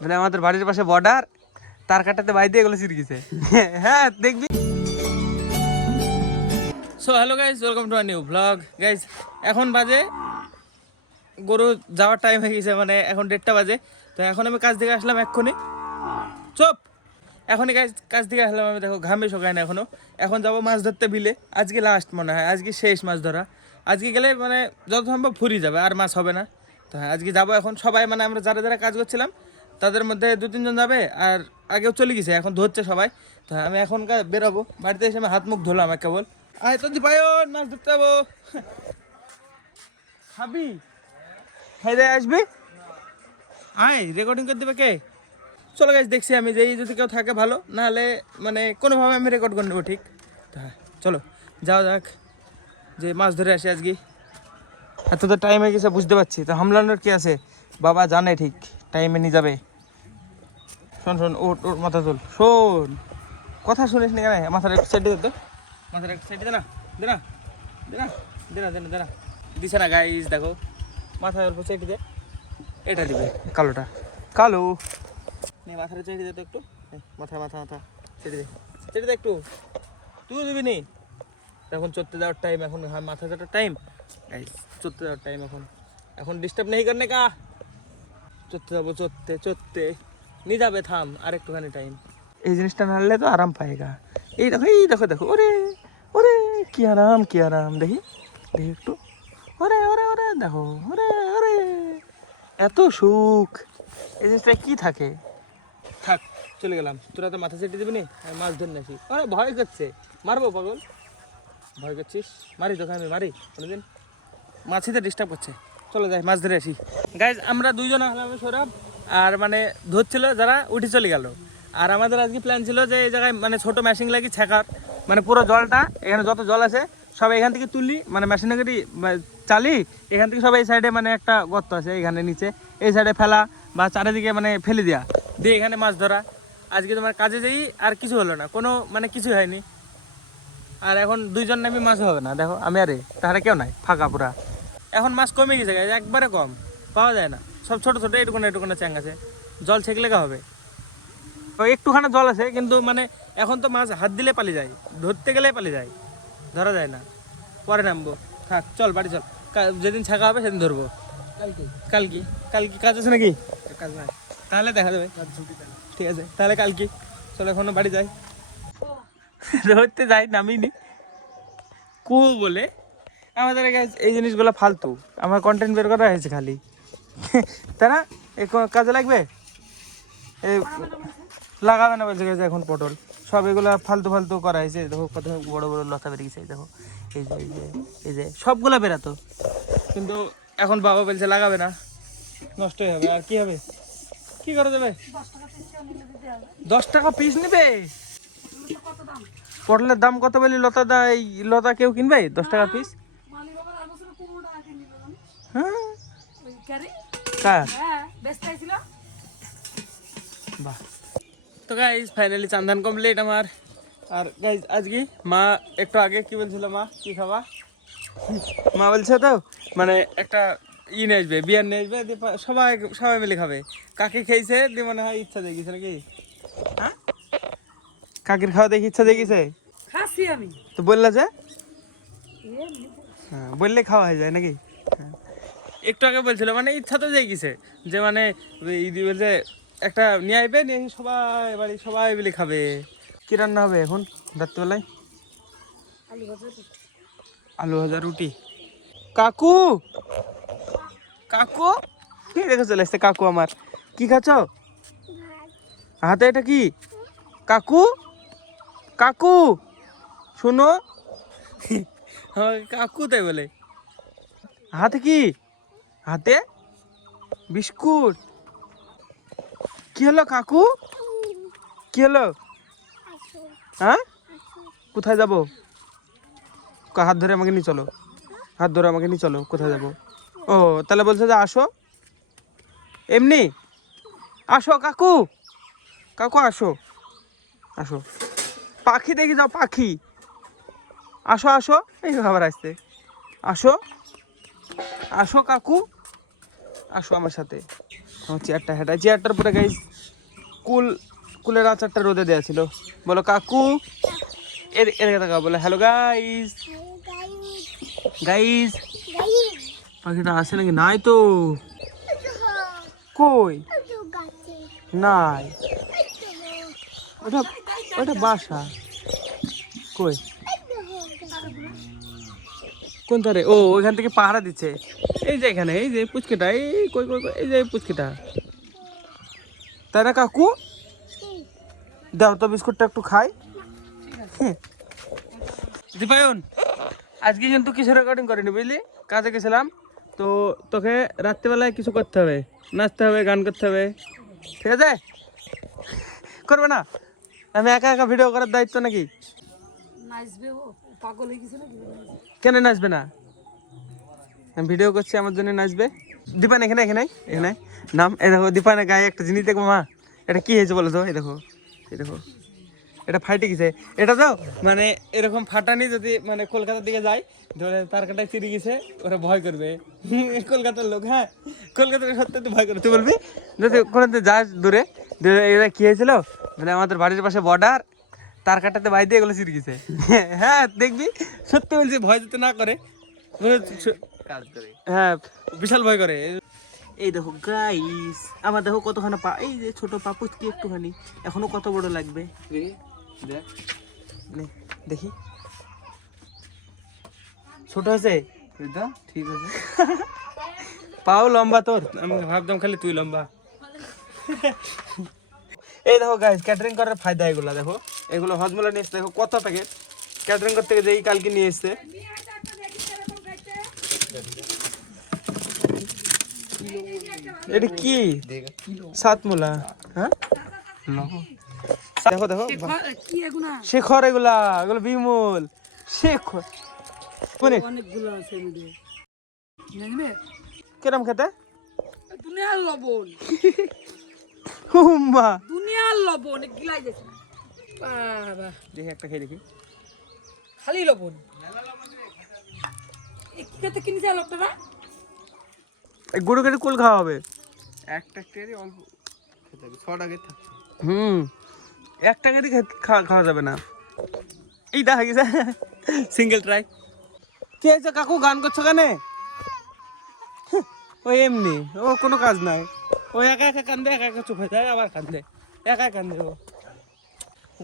মানে আমাদের বাড়ির পাশে বর্ডার, তার কাটাতে বাইরে এগুলো চিরকিছে। হ্যাঁ দেখবি। So hello guys, welcome to a new blog. Guys এখন বাজে গরু যাওয়ার টাইম হয়ে গেছে, মানে এখন 1:30 বাজে। তো এখন আমি কাজ থেকে আসলাম এক্ষুনি, চুপ, এখনই কাজ থেকে আসলাম আমি। দেখো ঘামে শোকায় না এখনো। এখন যাবো মাছ ধরতে বিলে, আজকে লাস্ট মনে হয়, আজকে শেষ মাছ ধরা। আজকে গেলে মানে যত সম্ভব ফুরিয়ে যাবে, আর মাছ হবে না। তো হ্যাঁ আজকে যাবো এখন সবাই, মানে আমরা যারা যারা কাজ করছিলাম তাদের মধ্যে 2-3 জন যাবে, আর আগেও চলে গেছে, এখন ধরছে সবাই। তো আমি এখন বেরোবো, বাড়িতে এসে আমি হাত মুখ ধরলাম কেবল। আয় তো দিপায়ন, মাছ ধরতে যাবো। খাবি খাই দেয় আসবি, আয় রেকর্ডিং করে দেবে কে? চলো গাইজ, দেখছি আমি যে যদি কেউ থাকে ভালো, নাহলে মানে কোনোভাবে আমি রেকর্ড করে নেবো, ঠিক? হ্যাঁ চলো যাওয়া যাক, যে মাছ ধরে আসি আজকে। এত তো টাইম হয়ে গেছে বুঝতে পারছি, তো হামলানোর কি আছে, বাবা জানে ঠিক টাইমে নিয়ে যাবে। শোন শোন, ওর মাথা তোল, শোন, কথা শুনিস না কেন? মাথার একটু সাইড দে তো, মাথার একটু সাইড দে না, দে না, দে না, দে না, দে না, দে না, দিছে না গাইজ। দেখো মাথায় অল্প সাইড দে, এটা দিবে কালোটা, কালো নে, মাথার চেটে দে তো একটু, মাথা মাথা মাথা চেটে দে, চেটে দে একটু, তুই দিবি নি? এখন চড়তে যাওয়ার টাইম, এখন হ্যাঁ মাথা কাটার টাইম, চড়তে যাওয়ার টাইম এখন। এখন ডিস্টার্ব নেই করনে কা, চড়তে যাবো, চড়তে চড়তে নিয়ে যাবে, থাম আর একটুখানি টাইম। এই জিনিসটা নাড়লে তো আরাম পায়গা। এই দেখো, এই দেখো, দেখো, ওরে ওরে, কি আরাম, কি আরাম, দেখি দেখি একটু, ওরে ওরে ওরে, দেখো, ওরে ওরে, এত সুখ। এই জিনিসটা কি থাকে? থাক, চলে গেলাম। তোরা তো মাথা চেটে দিবি নি, আমি মাছ ধরে নাকি? আরে ভয় করছে, মারবো পাগল, ভয় করছিস? মারি তোকে আমি, মারি কোনোদিন? মাছিতে ডিস্টার্ব করছে, চলো যাই মাছ ধরে আসি। গাইজ আমরা 2জন হলাম, সৌরভ আর মানে ধরছিল যারা, উঠে চলে গেল। আর আমাদের আজকে প্ল্যান ছিল যে এই জায়গায় মানে ছোটো মেশিন লাগি ছেঁকার, মানে পুরো জলটা এখানে যত জল আছে সব এখান থেকে তুলি, মানে মেশিনে করে চালি, এখান থেকে সব এই সাইডে মানে একটা গর্ত আছে এখানে নিচে, এই সাইডে ফেলা বা চারিদিকে মানে ফেলে দেওয়া, দিয়ে এখানে মাছ ধরা। আজকে তোমার কাজে যাই আর কিছু হলো না, কোনো মানে কিছুই হয়নি। আর এখন 2জন নামি মাছ হবে না, দেখো আমি আরে, তাহলে কেউ নাই, ফাঁকা পুরা। এখন মাছ কমে গেছে গাইজ, একবারে কম পাওয়া যায় না, সব ছোটো ছোটো এটুকুনা এটুকুনা চ্যাং আছে। জল ছেঁকলে হবে, একটুখানি জল আছে কিন্তু মানে এখন তো মাছ হাত দিলে পালিয়ে যায়, ধরতে গেলে পালিয়ে যায়, ধরা যায় না। পরে নামবো, থাক চল বাড়ি চল, যেদিন ছাঁকা হবে সেদিন ধরবো। কালকে কালকে কাজ আছে নাকি? কাজ নাই, তাহলে দেখা যাবে, ঠিক আছে তাহলে কালকে চলো, এখনো বাড়ি যাই। ধরতে যাই, নামিনি কু বলে আমাদের এই জিনিসগুলো ফালতু, আমার কন্টেন্ট বের করা হয়েছে খালি, তাই না? এই কাজে লাগবে, এই লাগাবে না বলছে গেছে এখন পটল, সব এগুলো ফালতু ফালতু করা হয়েছে। দেখো কত বড় বড় লতা বেরিয়েছে, দেখো এই যে এই যে এই যে সবগুলা বেরাতো, কিন্তু এখন বাবা বলছে লাগাবে না, নষ্ট হয়ে যাবে। আর কি হবে, কি করে দেবে? 10 টাকা পিস নেবে? পটলের দাম কত বলি, লতা দা এই লতা কেউ কিনবে 10 টাকা পিস? হ্যাঁ কার? বাহ। তো গাইজ ফাইনালি চান্দান কমপ্লিট আমার। আর গাইজ আজকে মা একটু আগে কি বলছিল, মা কি খাবা, মা বলছে তো মানে একটা নিয়ে আসবে, বিয়ার নিয়ে আসবে, সবাই সবাই মিলে খাবে। কাকি খেয়েছে দিয়ে মনে হয় ইচ্ছা দেখিছে নাকি, হ্যাঁ কাকির খাওয়া দেখি ইচ্ছা দেখিছে, খাসি আমি তো বললা যে, হ্যাঁ বললে খাওয়া হয়ে যায় নাকি? হ্যাঁ একটু আগে বলছিল মানে ইচ্ছা তো দেখিছে যে মানে ইদি বলছে একটা নিয়ে আসবে, নিয়ে এসে সবাই বাড়ি সবাই মিলে খাবে। কি রান্না হবে এখন রাত্রিবেলায়? আলু ভাজা রুটি। কাকু, কাকু কি দেখে চলে আসছে কাকু আমার, কি খাচ্ছ হাতে, এটা কি? কাকু, কাকু শোনো, কাকু তাই বলে, হাতে কি? হাতে বিস্কুট? কি হলো কাকু, কি হলো? হ্যাঁ কোথায় যাবো? হাত ধরে আমাকে নিয়ে চলো, হাত ধরে আমাকে নিয়ে চলো, কোথায় যাবো? ও তাহলে বলছে যে আসো, এমনি আসো কাকু, কাকু আসো, আসো, পাখি দেখে যাও, পাখি আসো আসো, এই খাবার আসতে, আসো আসো কাকু, আসো আমার সাথে, আমার চেয়ারটা হেঁটা, চেয়ারটার উপরে গাইস কুলের আচারটা রোদে দেওয়া ছিল। বলো কাকু, এর কথা বলে হ্যালো গাইস। গাইস পাখিটা আসে নাকি? নাই তো, কই নাই, ওটা ওটা বাসা কই, কোন ধারে? ও ওইখান থেকে পাহারা দিচ্ছে। এই যে এখানে, এই যে পুচকিটা, এই কই কই কই, এই যে পুচকিটা, তাই না কাকু? দাও তো বিস্কুটটা একটু খাই। দীপায়ন, আজকে কিন্তু কিছু রেকর্ডিং করিনি বুঝলি, কাজে গেছিলাম তো। তোকে রাত্রিবেলায় কিছু করতে হবে, নাচতে হবে, গান করতে হবে, ঠিক আছে? করবে না? আমি একা একা ভিডিও করার দায়িত্ব নাকি? কেন নাচবে না? আমি ভিডিও করছি, আমার জন্য নাচবে। দীপান এখানে এখানে এখানে নাম। এই দেখো দীপানের গায়ে একটা জিনিস দেখবো মা, এটা কি হয়েছে বলো তো? এই দেখো, এই দেখো, এটা ফাইটে গেছে। এটা তো মানে এরকম ফাটানি যদি মানে কলকাতার দিকে যায়, ধরে তার কাটায় চিড়ে গেছে, ওরা ভয় করবে। কলকাতার লোক, হ্যাঁ কলকাতার সত্যি ভয় করবে। তুই বলবি যদি কোনো যাস দূরে, এরা কি হয়েছিল মানে আমাদের বাড়ির পাশে বর্ডার, তার কাটাতে বাই দিয়ে এগুলো চিড়ে গেছে। হ্যাঁ দেখবি, সত্যি বলছি, ভয় যেতে না করে কাজ করে, হ্যাঁ বিশাল ভয় করে। এই দেখো গাইস, আমার দেখো কতখানি পা, এই যে ছোট পাপুস কি একটুখানি, এখনো কত বড় লাগবে দেখি। ছোট হয়েছে ঠিক আছে। পাও লম্বা তোর, আমি ভাবতাম খালি তুই লম্বা। এই দেখো গাইস, ক্যাটারিং করার ফায়দা এগুলো দেখো, এগুলো হজমোলা নিয়ে এসছে, দেখো কত প্যাকেট ক্যাটারিং করতে গিয়ে এই কালকে নিয়ে এসছে। এটা কি? সাতমূলা, হ্যাঁ দেখো দেখো, শেখর, এগুলা এগুলো বিমল শেখর। কিরম খেতে? দুনিয়ার লবণ, দুনিয়ার লবণ গিলাই যাচ্ছে। বাবা দেখি একটা খেয়ে দেখি, খালি লবণ। কি কিনেছে লোকটা? গরু কেটে কুল খাওয়া হবে, একটা কেটে অল্প খেতে হবে, 6 টাকা থাকছে। এক টাকা দিয়ে খাওয়া যাবে না। এই দেখা গেছে সিঙ্গেল ট্রাই। কি হয়েছে কাকু, গান করছো কেন? ওই এমনি, ও কোনো কাজ নাই, ও একা একা কান্দে, একা একা চুপ হয়ে যায়, আবার কান্দে, একা কান্দে ও।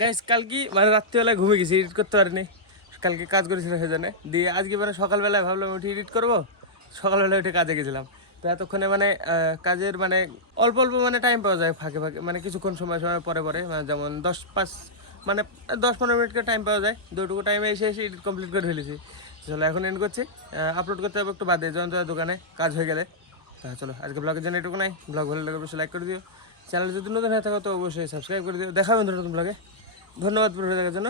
গাইস কালকে মানে রাত্রিবেলায় ঘুমিয়ে গেছি, এডিট করতে পারিনি, কালকে কাজ করেছিল সেজন্য। দিয়ে আজকে মানে সকালবেলায় ভাবলাম উঠে এডিট করবো, সকালবেলায় উঠে কাজে গেছিলাম। তো এতক্ষণে মানে কাজের মানে অল্প অল্প মানে টাইম পাওয়া যায় ফাঁকে ফাঁকে, মানে কিছুক্ষণ সময় সময় পরে পরে, মানে যেমন 10-15 মিনিট করে টাইম পাওয়া যায়, দুটুকু টাইমে এসে এডিট কমপ্লিট করে ফেলেছি। চলো এখন এন্ড করছি, আপলোড করতে হবে একটু বাদে, যখন দোকানে কাজ হয়ে গেলে। চলো আজকে ব্লগের জন্য এটুকু নাই, ব্লগ ভালো লাগলে অবশ্যই লাইক করে দিও, চ্যানেল যদি নতুন হয়ে থাকো তো অবশ্যই সাবস্ক্রাইব করে দিও। দেখা হবে নতুন ব্লগে, ধন্যবাদ পুরো দেখার জন্য।